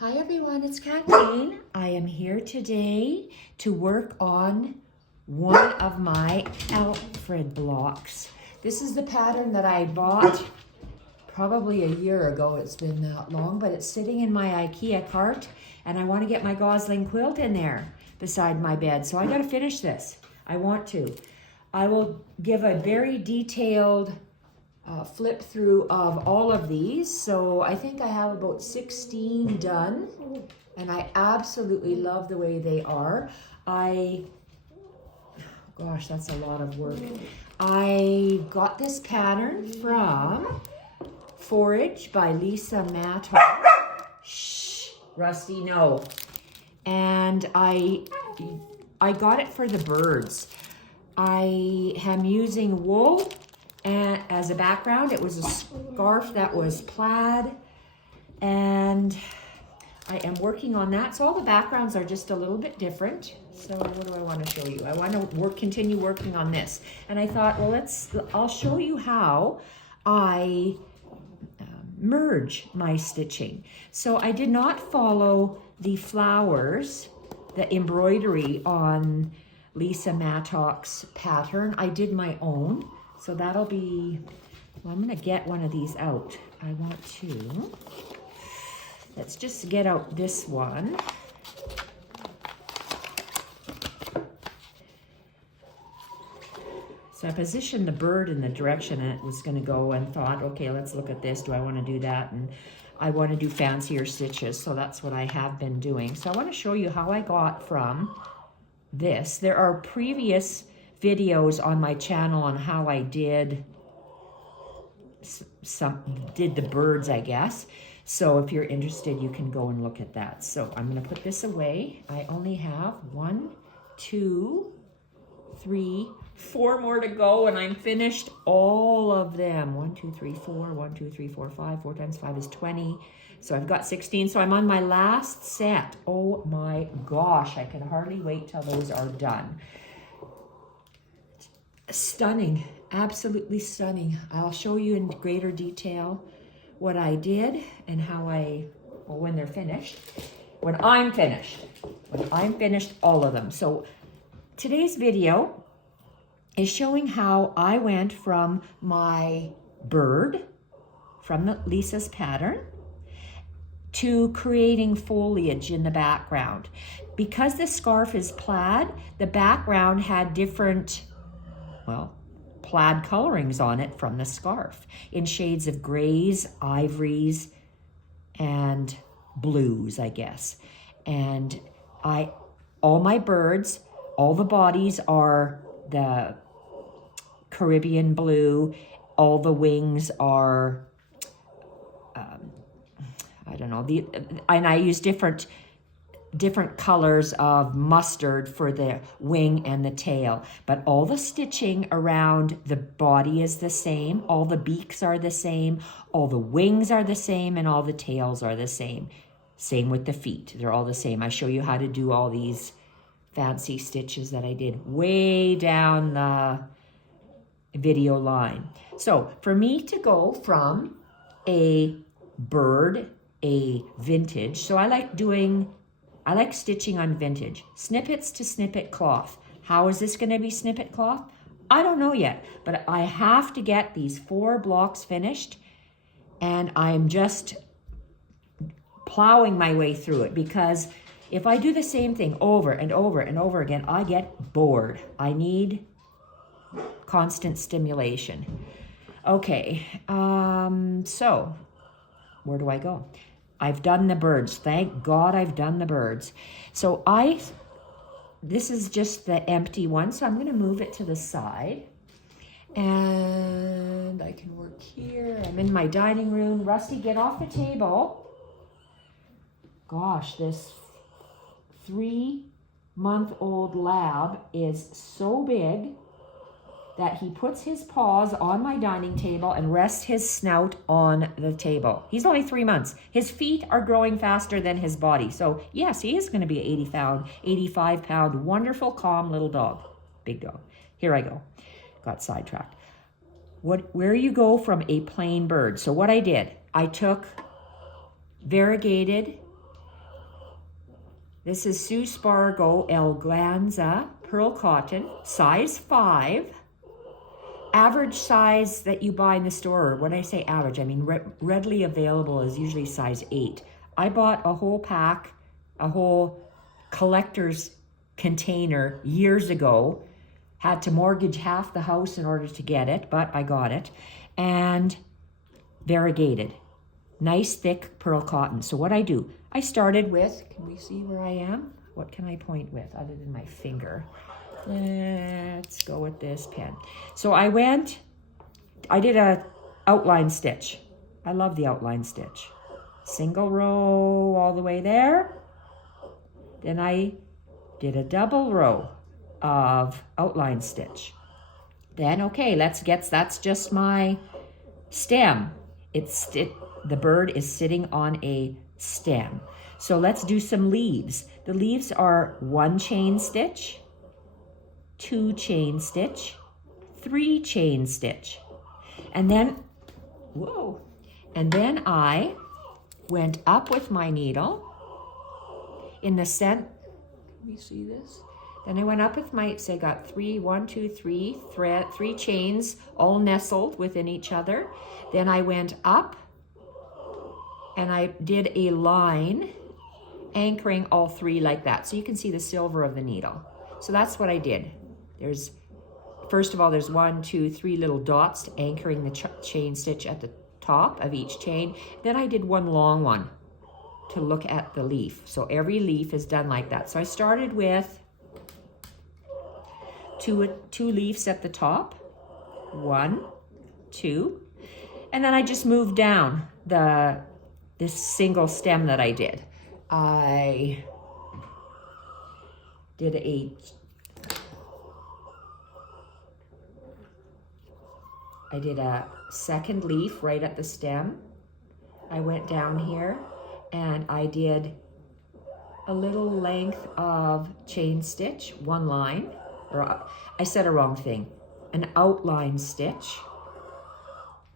Hi everyone, it's Kathleen. I am here today to work on one of my Alfred blocks. This is the pattern that I bought probably a year ago. It's been that long, but it's sitting in my IKEA cart and I want to get my gosling quilt in there beside my bed. So I got to finish this. I want to. I will give a very detailed flip through of all of these. So I think I have about 16 done and I absolutely love the way they are. Gosh, that's a lot of work. I got this pattern from Forage by Lisa Mattock. Shh, Rusty, no. And I got it for the birds. I am using wool and as a background. It was a scarf that was plaid and I am working on that. So all the backgrounds are just a little bit different. So what do I want to show you? I want to continue working on this. And I thought, well, I'll show you how I merge my stitching. So I did not follow the flowers, the embroidery on Lisa Mattock's pattern. I did my own. So that'll be, well, I'm gonna get one of these out. I want to, let's just get out this one. So I positioned the bird in the direction it was gonna go and thought, okay, let's look at this. Do I wanna do that? And I wanna do fancier stitches. So that's what I have been doing. So I wanna show you how I got from this. There are previous videos on my channel on how I did the birds, I guess. So if you're interested, you can go and look at that. So I'm going to put this away. I only have 1, 2, 3, 4 more to go, and I'm finished all of them. 1, 2, 3, 4. 1, 2, 3, 4, 5. 4 times 5 is 20. So I've got 16. So I'm on my last set. Oh my gosh, I can hardly wait till those are done. Stunning, absolutely stunning. I'll show you in greater detail what I did and how when they're finished, when I'm finished, all of them. So today's video is showing how I went from my bird, from Lisa's pattern, to creating foliage in the background. Because the scarf is plaid, the background had different plaid colorings on it from the scarf in shades of grays, ivories, and blues, I guess. And all my birds, all the bodies are the Caribbean blue, all the wings are, I don't know, and I use different colors of mustard for the wing and the tail, but all the stitching around the body is the same, all the beaks are the same, all the wings are the same, and all the tails are the same. Same with the feet, they're all the same. I show you how to do all these fancy stitches that I did way down the video line. So for me to go from a bird, a vintage, so I like stitching on vintage. Snippets to snippet cloth. How is this gonna be snippet cloth? I don't know yet, but I have to get these 4 blocks finished and I'm just plowing my way through it because if I do the same thing over and over and over again, I get bored. I need constant stimulation. Okay, so where do I go? I've done the birds. Thank God I've done the birds. So this is just the empty one. So I'm going to move it to the side. And I can work here. I'm in my dining room. Rusty, get off the table. Gosh, this 3-month-old lab is so big that he puts his paws on my dining table and rests his snout on the table. He's only 3 months. His feet are growing faster than his body. So yes, he is gonna be an 85 pound, wonderful, calm little dog. Big dog. Here I go. Got sidetracked. Where you go from a plain bird. So what I did, I took variegated This is Sue Spargo Elganza Pearl Cotton, size 5. Average size that you buy in the store, or when I say average, I mean readily available is usually size 8. I bought a whole pack, a whole collector's container years ago. Had to mortgage half the house in order to get it, but I got it. And variegated, nice thick pearl cotton. So what I do, I started with, can we see where I am? What can I point with other than my finger? Let's go with this pen. So I did a outline stitch. I love the outline stitch. Single row all the way there. Then I did a double row of outline stitch. Then, okay, that's just my stem. The bird is sitting on a stem. So let's do some leaves. The leaves are 1 chain stitch, 2 chain stitch, 3 chain stitch. And then, and then I went up with my needle in the center. Can we see this? Then I went up with my, so I got 3 chains all nestled within each other. Then I went up and I did a line anchoring all 3 like that. So you can see the silver of the needle. So that's what I did. First of all, there's 1, 2, 3 little dots anchoring the chain stitch at the top of each chain. Then I did 1 long one to look at the leaf. So every leaf is done like that. So I started with two leaves at the top, 1, 2, and then I just moved down this single stem that I did. I did a second leaf right at the stem. I went down here and I did a little length of chain stitch, 1 line, or I said a wrong thing, an outline stitch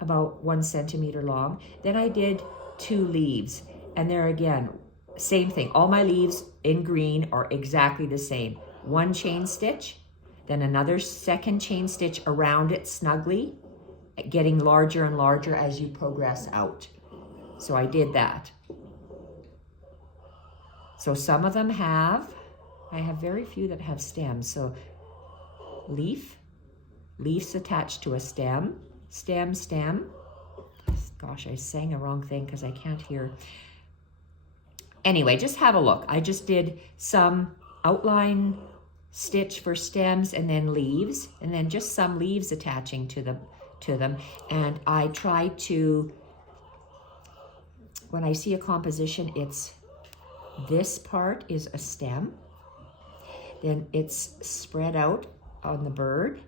about 1 centimeter long. Then I did 2 leaves, and there again, same thing. All my leaves in green are exactly the same. 1 chain stitch, then another second chain stitch around it snugly, getting larger and larger as you progress out. So I did that. So some of them I have very few that have stems. So leaves attached to a stem, stem, stem. Gosh, I sang a wrong thing because I can't hear. Anyway, just have a look. I just did some outline stitch for stems and then leaves, and then just some leaves attaching to them. And I try to, when I see a composition, it's this part is a stem, then it's spread out on the bird,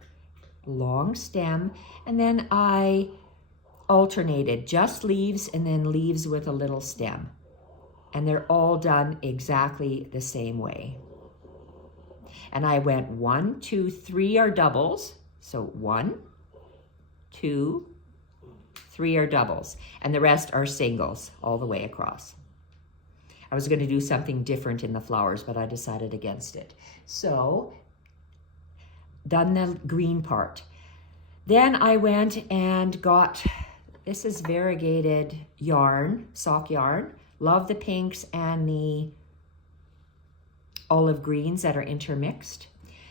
long stem, and then I alternated just leaves and then leaves with a little stem. And they're all done exactly the same way. And I went 1, 2, 3 are doubles. So 1, 2, 3 are doubles. And the rest are singles all the way across. I was going to do something different in the flowers, but I decided against it. So, done the green part. Then I went and got, this is variegated yarn, sock yarn. Love the pinks and the olive greens that are intermixed.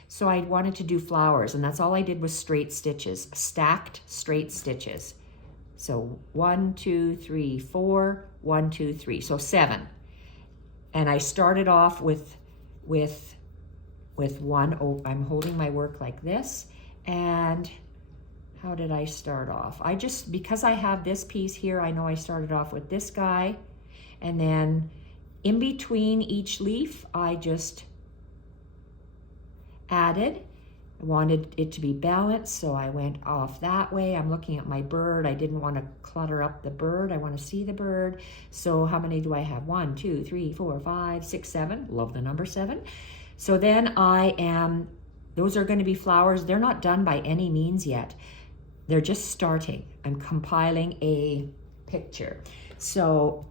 So I wanted to do flowers, and that's all I did was straight stitches, stacked straight stitches. So 1, 2, 3, 4, 1, 2, 3, so 7. And I started off with 1, I'm holding my work like this, and how did I start off? Because I have this piece here, I know I started off with this guy, and then in between each leaf, I just added. I wanted it to be balanced, so I went off that way. I'm looking at my bird. I didn't want to clutter up the bird. I want to see the bird. So how many do I have? 1, 2, 3, 4, 5, 6, 7. Love the number 7. So then those are going to be flowers. They're not done by any means yet. They're just starting. I'm compiling a picture. So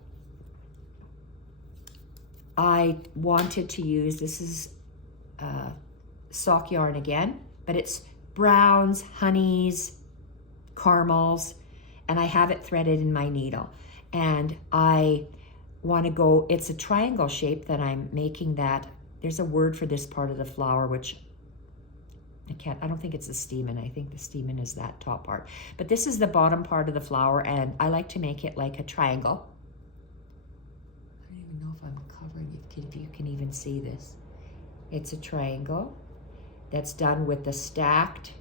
I wanted to use, this is sock yarn again, but it's browns, honeys, caramels, and I have it threaded in my needle. And I want to go, it's a triangle shape that I'm making that. There's a word for this part of the flower, which I don't think it's the stamen. I think the stamen is that top part. But this is the bottom part of the flower, and I like to make it like a triangle. I don't even know if I'm covering it, if you can even see this. It's a triangle that's done with the stacked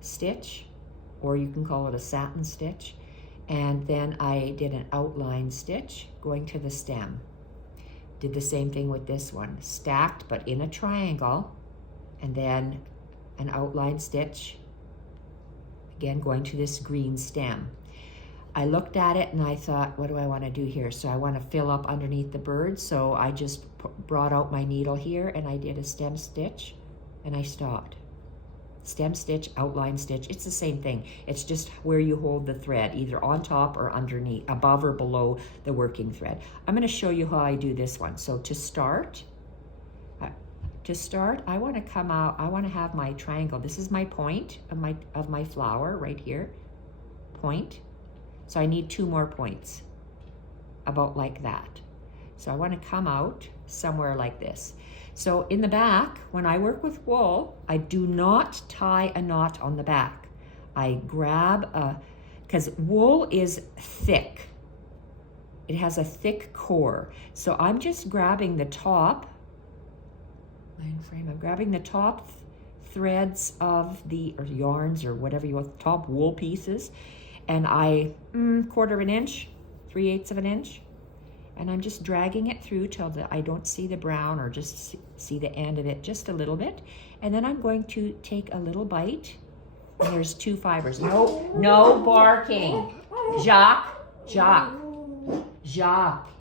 stitch, or you can call it a satin stitch. And then I did an outline stitch going to the stem. Did the same thing with this one, stacked but in a triangle, and then an outline stitch, again going to this green stem. I looked at it and I thought, what do I want to do here? So I want to fill up underneath the bird, so I just brought out my needle here and I did a stem stitch and I stopped. Stem stitch, outline stitch, it's the same thing. It's just where you hold the thread, either on top or underneath, above or below the working thread. I'm going to show you how I do this one. So to start, I want to come out, I want to have my triangle. This is my point of my flower right here, point. So I need 2 more points, about like that. So I want to come out somewhere like this. So in the back, when I work with wool, I do not tie a knot on the back. I grab because wool is thick. It has a thick core. So I'm just grabbing the top, I'm grabbing the top threads of or yarns or whatever you want, top wool pieces, and I 1/4 of an inch, 3/8 of an inch, and I'm just dragging it through till I don't see the brown, or just see the end of it just a little bit. And then I'm going to take a little bite, and there's 2 fibers. No barking. Jacques,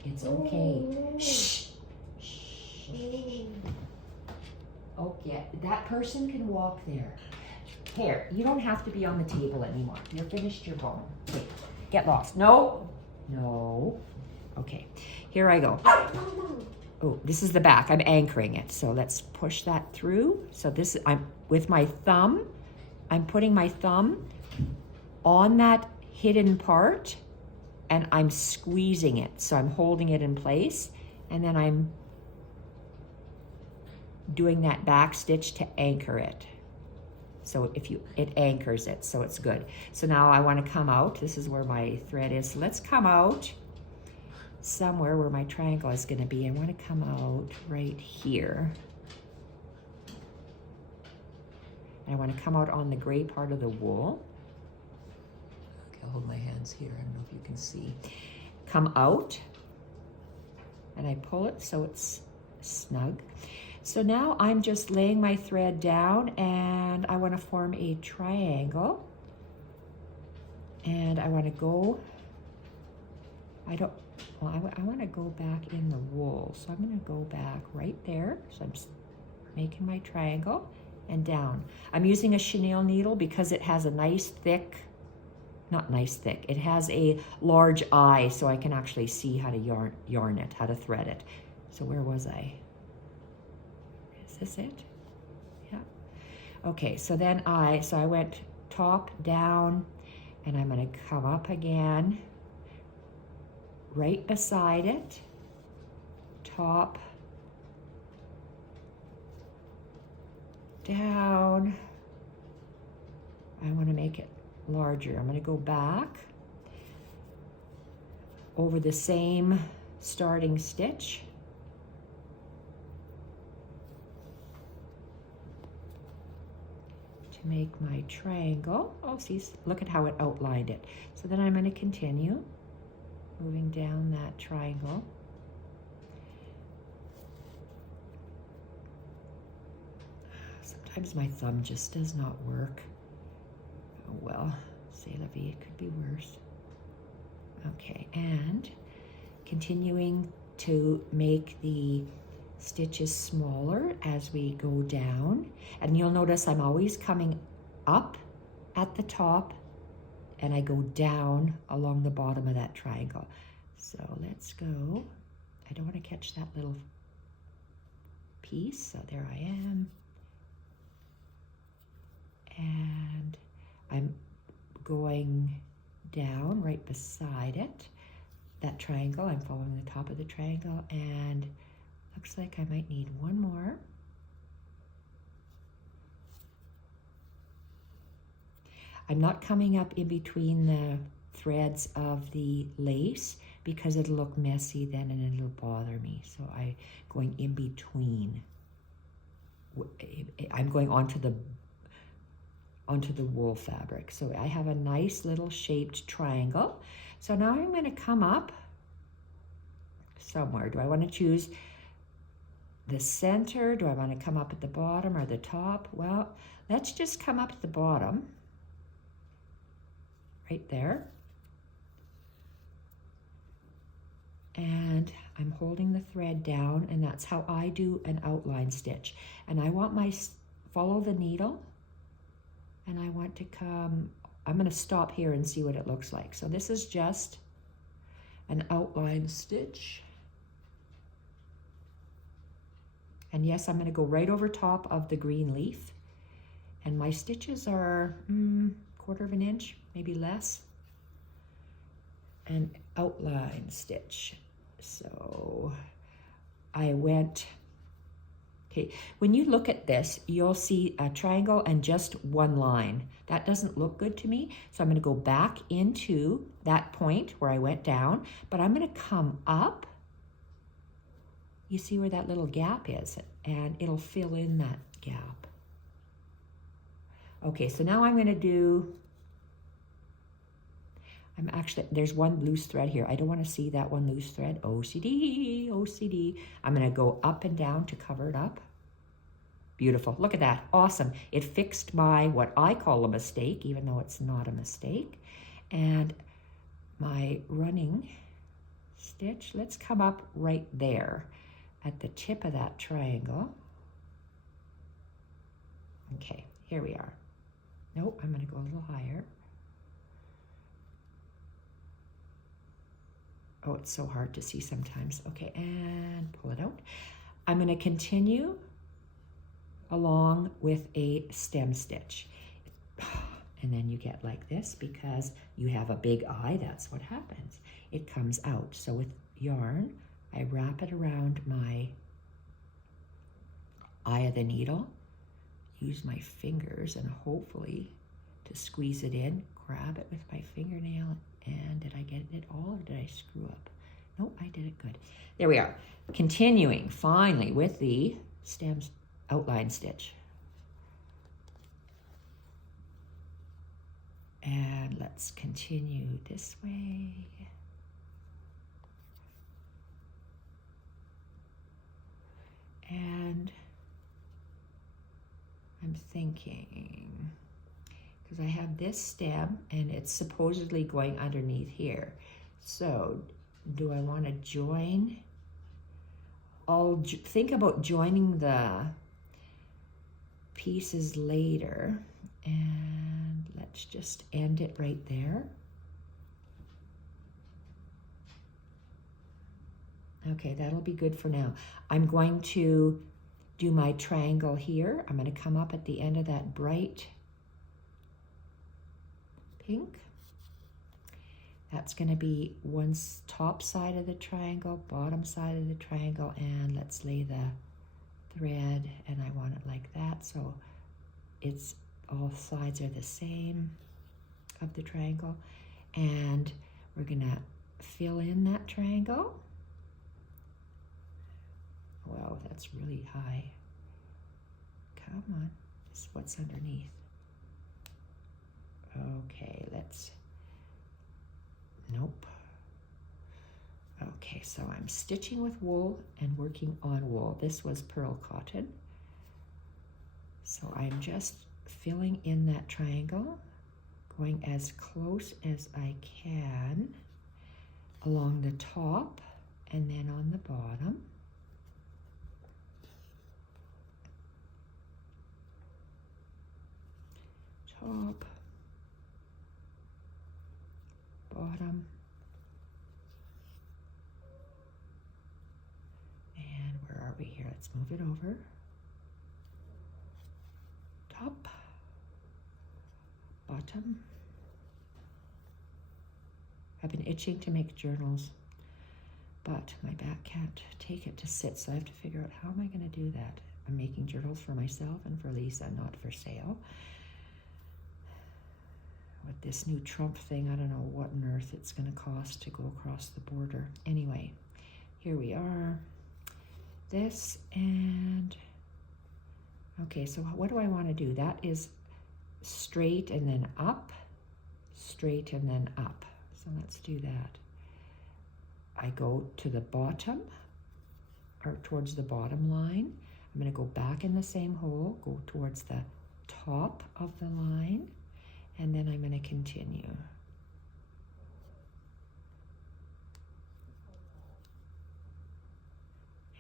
it's okay. Shh. Okay, that person can walk there. Here, you don't have to be on the table anymore. You're finished your bone. Okay, get lost. No. Okay, here I go. Oh, this is the back. I'm anchoring it. So let's push that through. So this, I'm with my thumb, I'm putting my thumb on that hidden part and I'm squeezing it. So I'm holding it in place, and then I'm doing that back stitch to anchor it. So it anchors it, so it's good. So now I want to come out. This is where my thread is. So let's come out somewhere where my triangle is going to be. I want to come out right here. And I want to come out on the gray part of the wool. Okay, I'll hold my hands here. I don't know if you can see. Come out, and I pull it so it's snug. So now I'm just laying my thread down, and I want to form a triangle. And I want to go, I want to go back in the wool. So I'm going to go back right there. So I'm making my triangle and down. I'm using a chenille needle because it has a nice thick, not nice thick, it has a large eye, so I can actually see how to yarn it, how to thread it. So where was I? Is this it? Yeah. Okay, so then I went top, down, and I'm going to come up again, right beside it, top, down. I want to make it larger. I'm going to go back over the same starting stitch. Make my triangle. Oh, see, look at how it outlined it. So then I'm going to continue moving down that triangle. Sometimes my thumb just does not work. Oh well, c'est la vie, it could be worse. Okay, and continuing to make the stitches smaller as we go down, and you'll notice I'm always coming up at the top and I go down along the bottom of that triangle. So let's go I don't want to catch that little piece, so there I am. And I'm going down right beside it, that triangle. I'm following the top of the triangle, and looks like I might need one more. I'm not coming up in between the threads of the lace because it'll look messy then and it'll bother me. So I'm going in between. I'm going onto the wool fabric. So I have a nice little shaped triangle. So now I'm going to come up somewhere. Do I want to choose the center? Do I want to come up at the bottom or the top? Well, let's just come up at the bottom. Right there. And I'm holding the thread down, and that's how I do an outline stitch. And I want follow the needle, and I want to come, I'm going to stop here and see what it looks like. So this is just an outline stitch. And yes, I'm going to go right over top of the green leaf. And my stitches are 1/4 of an inch, maybe less. An outline stitch. So I went, okay, when you look at this, you'll see a triangle and just one line. That doesn't look good to me. So I'm going to go back into that point where I went down, but I'm going to come up. You see where that little gap is, and it'll fill in that gap. Okay, so now I'm going to do, there's one loose thread here. I don't want to see that one loose thread. OCD, OCD. I'm going to go up and down to cover it up. Beautiful. Look at that. Awesome. It fixed my, what I call a mistake, even though it's not a mistake. And my running stitch, let's come up right there at the tip of that triangle. Okay, here we are. Nope, I'm going to go a little higher. Oh, it's so hard to see sometimes. Okay, and pull it out. I'm going to continue along with a stem stitch. And then you get like this because you have a big eye. That's what happens. It comes out. So with yarn, I wrap it around my eye of the needle, use my fingers and hopefully to squeeze it in, grab it with my fingernail. And did I get it all or did I screw up? Nope, I did it good. There we are. Continuing finally with the stem outline stitch. And let's continue this way. And I'm thinking, because I have this stem and it's supposedly going underneath here. So do I want to join? I'll think about joining the pieces later, and let's just end it right there. Okay, that'll be good for now. I'm going to do my triangle here. I'm going to come up at the end of that bright pink. That's going to be one top side of the triangle, bottom side of the triangle, and let's lay the thread, and I want it like that, so it's all sides are the same of the triangle, and we're going to fill in that triangle. Wow, that's really high. Come on, this is what's underneath. Okay, nope. Okay, so I'm stitching with wool and working on wool. This was pearl cotton. So I'm just filling in that triangle, going as close as I can along the top and then on the bottom. Top, bottom, are we here? Let's move it over. Top, bottom. I've been itching to make journals, but my back can't take it to sit, so I have to figure out how am I going to do that. I'm making journals for myself and for Lisa, not for sale. With this new Trump thing, I don't know what on earth it's going to cost to go across the border. Anyway, here we are. This and... Okay, so what do I want to do? That is straight and then up, straight and then up. So let's do that. I go to the bottom, or towards the bottom line. I'm going to go back in the same hole, go towards the top of the line, and then I'm going to continue.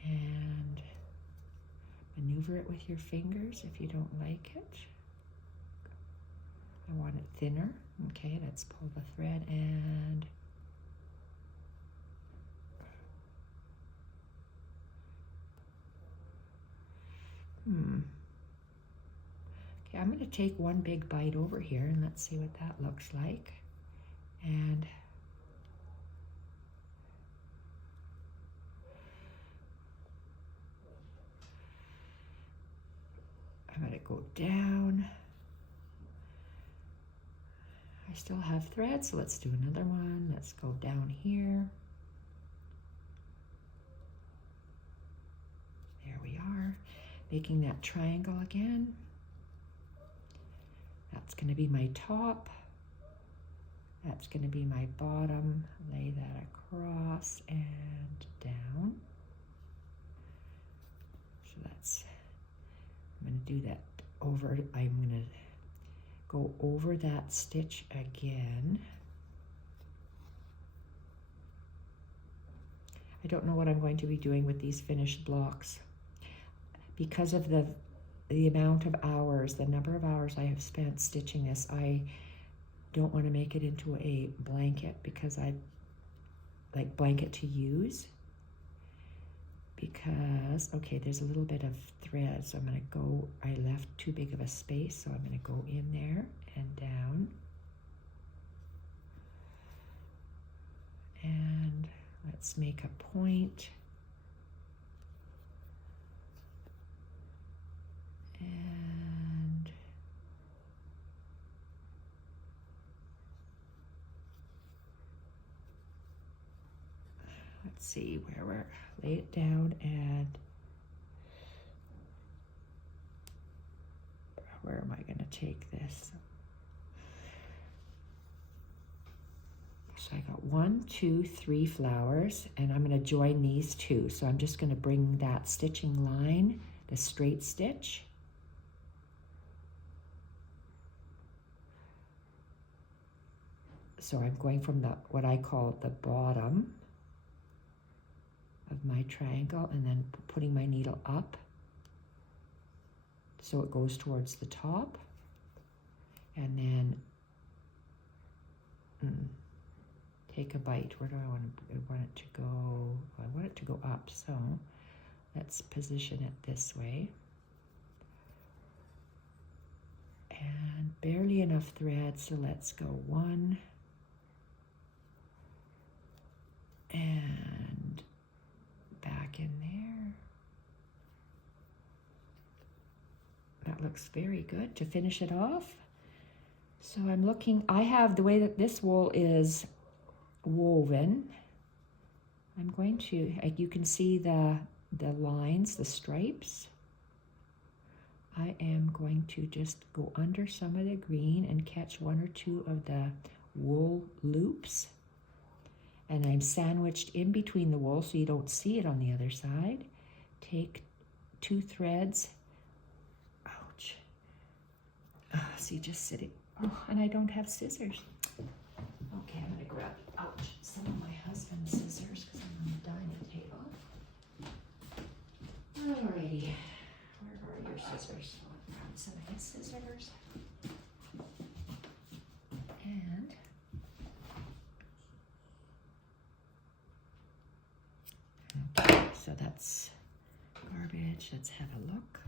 And maneuver it with your fingers if you don't like it. I want it thinner. Okay, let's pull the thread and okay, I'm going to take one big bite over here and let's see what that looks like. And I'm going to go down. I still have thread, so let's do another one. Let's go down here. There we are, making that triangle again. That's going to be my top. That's going to be my bottom. Lay that across and down. So that's, I'm going to do that over. I'm going to go over that stitch again. I don't know what I'm going to be doing with these finished blocks. Because of the amount of hours, the number of hours I have spent stitching this, I don't want to make it into a blanket because I like blanket to use. Because, okay, there's a little bit of thread, so I'm going to go, I left too big of a space, so I'm going to go in there and down. And let's make a point. And let's see where we're, lay it down and where am I going to take this? So I got 1, 2, 3 flowers, and I'm going to join these two. So I'm just going to bring that stitching line, the straight stitch. So I'm going from the what I call the bottom of my triangle and then putting my needle up so it goes towards the top, and then take a bite. Where do I want it to go? I want it to go up, so let's position it this way. And barely enough thread, so let's go 1 and back in there. That looks very good to finish it off. So I'm looking, I have the way that this wool is woven. I'm going to, you can see the lines, the stripes. I am going to just go under some of the green and catch 1 or 2 of the wool loops. And I'm sandwiched in between the wool so you don't see it on the other side. Take 2 threads. Ouch. See, just sitting. Oh, and I don't have scissors. Okay, I'm gonna grab, ouch, some of my husband's scissors because I'm on the dining table. Alrighty, where are your scissors? Grab some of his scissors. And okay, so that's garbage. Let's have a look.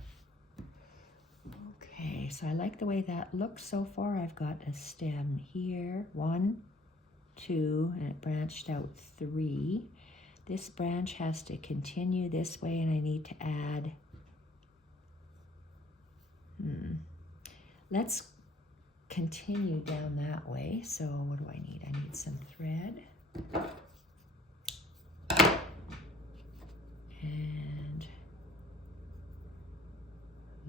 Okay, so I like the way that looks so far. I've got a stem here, 1, 2, and it branched out 3. This branch has to continue this way, and I need to add, let's continue down that way. So what do I need? I need some thread. And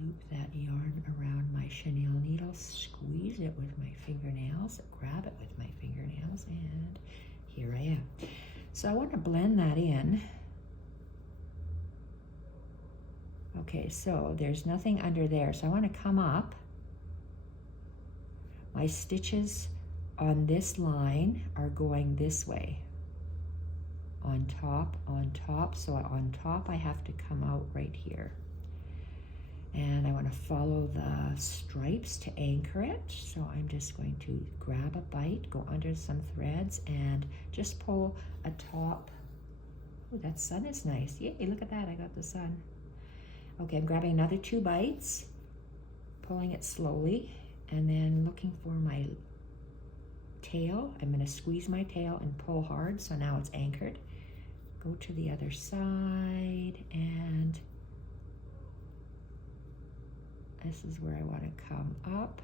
loop that yarn around my chenille needle, squeeze it with my fingernails, grab it with my fingernails, and here I am. So I want to blend that in. Okay, so there's nothing under there, so I want to come up. My stitches on this line are going this way. On top, so on top I have to come out right here. And I want to follow the stripes to anchor it. So I'm just going to grab a bite, go under some threads, and just pull a top. Oh, that sun is nice. Yay, look at that, I got the sun. Okay, I'm grabbing another 2 bites, pulling it slowly, and then looking for my tail. I'm going to squeeze my tail and pull hard, so now it's anchored. Go to the other side, and this is where I want to come up.